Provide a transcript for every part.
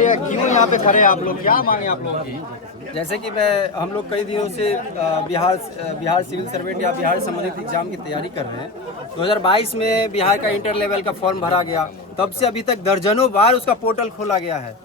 बताइए क्यों यहाँ पे खड़े हैं आप लोग, क्या मांगे आप लोगों की? जैसे कि हम लोग कई दिनों से बिहार सिविल सर्वेंट या बिहार संबंधित एग्जाम की तैयारी कर रहे हैं। 2022 में बिहार का इंटर लेवल का फॉर्म भरा गया, तब से अभी तक दर्जनों बार उसका पोर्टल खोला गया है।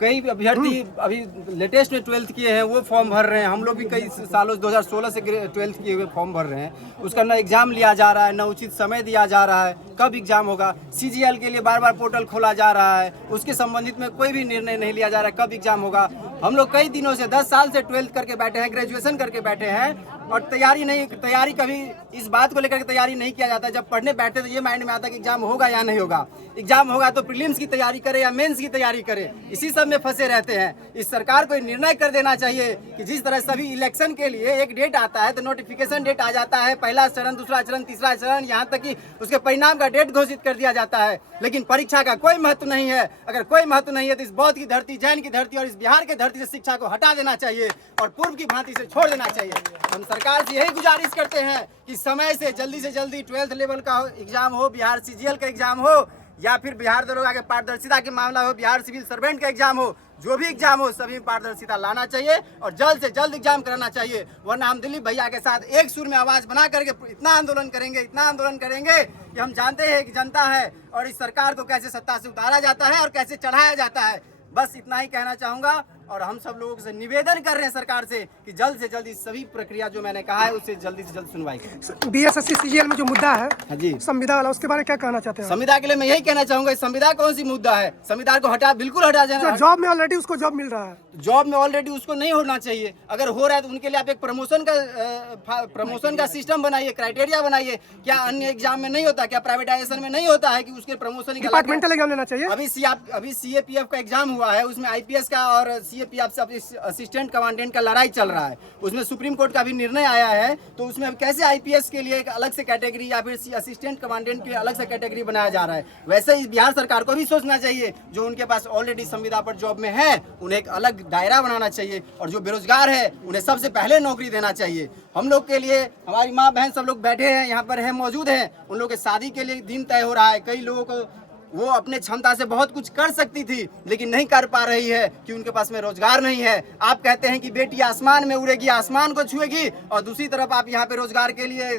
कई अभ्यर्थी अभी लेटेस्ट में 12th किए हैं, वो फॉर्म भर रहे हैं। हम लोग भी कई सालों 2016 से 12th किए हुए फॉर्म भर रहे हैं। उसका ना एग्जाम लिया जा रहा है, ना उचित समय दिया जा रहा है, कब एग्जाम होगा। CGL के लिए बार बार पोर्टल खोला जा रहा है, उसके संबंधित में कोई भी निर्णय नहीं लिया जा रहा है कब एग्जाम होगा। हम लोग कई दिनों से 10 साल से 12th करके बैठे हैं, ग्रेजुएशन करके बैठे हैं, और तैयारी कभी इस बात को लेकर के तैयारी नहीं किया जाता। जब पढ़ने बैठे तो ये माइंड में आता कि एग्जाम होगा या नहीं होगा। एग्जाम होगा तो प्रीलिम्स की तैयारी करे या मेंस की तैयारी करे, इसी सब में फंसे रहते हैं। इस सरकार को निर्णय कर देना चाहिए कि जिस तरह सभी इलेक्शन के लिए एक डेट आता है तो नोटिफिकेशन डेट आ जाता है, पहला चरण, दूसरा चरण, तीसरा चरण, यहाँ तक कि उसके परिणाम का डेट घोषित कर दिया जाता है, लेकिन परीक्षा का कोई महत्व नहीं है। अगर कोई महत्व नहीं है तो इस बौद्ध की धरती, जैन की धरती और इस बिहार के धरती से शिक्षा को हटा देना चाहिए और पूर्व की भांति से छोड़ देना चाहिए। हम सरकार से यही गुजारिश करते हैं कि समय से जल्दी 12th लेवल का एग्जाम हो, बिहार CGL का एग्जाम हो, या फिर बिहार दरोगा के पारदर्शिता के मामला हो, बिहार सिविल सर्वेंट का एग्जाम हो, जो भी एग्जाम हो सभी में पारदर्शिता लाना चाहिए और जल्द से जल्द एग्जाम कराना चाहिए। वरना हम दिलीप भैया के साथ एक सुर में आवाज बना करके इतना आंदोलन करेंगे कि हम जानते हैं कि जनता है और इस सरकार को कैसे सत्ता से उतारा जाता है और कैसे चढ़ाया जाता है। बस इतना ही कहना चाहूंगा और हम सब लोगों से निवेदन कर रहे हैं सरकार से कि जल्द से जल्द इस सभी प्रक्रिया जो मैंने कहा है उससे जल्दी से जल्द सुनवाई करें। BSSC CGL में जो मुद्दा है जी, संविदा वाला, उसके बारे में क्या कहना चाहते हैं? संविदा के लिए मैं यही कहना चाहूंगा, संविदा कौन सी मुद्दा है? संविधान को बिल्कुल हटा जाना। जॉब में ऑलरेडी उसको जॉब मिल रहा है, जॉब में ऑलरेडी उसको नहीं होना चाहिए। अगर हो रहा है तो उनके लिए आप एक प्रमोशन का सिस्टम बनाइए, क्राइटेरिया बनाइए। क्या अन्य एग्जाम में नहीं होता? क्या प्राइवेटाइजेशन में नहीं होता है कि उसके प्रमोशन डिपार्टमेंटल एग्जाम लेना चाहिए? अभी CAPF का एग्जाम हुआ है, उसमें IPS का और CAPF असिस्टेंट कमांडेंट का लड़ाई चल रहा है। उसमें सुप्रीम कोर्ट का भी निर्णय आया है, तो उसमें कैसे IPS के लिए एक अलग से कैटेगरी या फिर असिस्टेंट कमांडेंट के लिए अलग से कैटेगरी बनाया जा रहा है। वैसे ही बिहार सरकार को भी सोचना चाहिए, जो उनके पास ऑलरेडी संविदा पर जॉब में है उन्हें एक अलग दायरा बनाना चाहिए और जो बेरोजगार है उन्हें सबसे पहले नौकरी देना चाहिए। हम लोग के लिए हमारी माँ बहन सब लोग बैठे हैं, यहाँ पर है, मौजूद हैं। उन लोगों के शादी के लिए दिन तय हो रहा है। कई लोगों को वो अपने क्षमता से बहुत कुछ कर सकती थी लेकिन नहीं कर पा रही है कि उनके पास में रोजगार नहीं है। आप कहते हैं कि बेटी आसमान में उड़ेगी, आसमान को छुएगी, और दूसरी तरफ आप यहाँ पे रोजगार के लिए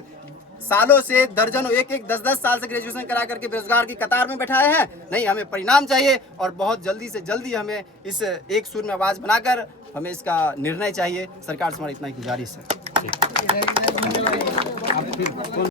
सालों से दर्जनों, एक 10 साल से ग्रेजुएशन करा करके बेरोजगार की कतार में बैठाए हैं। नहीं, हमें परिणाम चाहिए और बहुत जल्दी से जल्दी हमें इस एक सुर में आवाज बनाकर हमें इसका निर्णय चाहिए। सरकार से हमारी इतना ही गुजारिश है।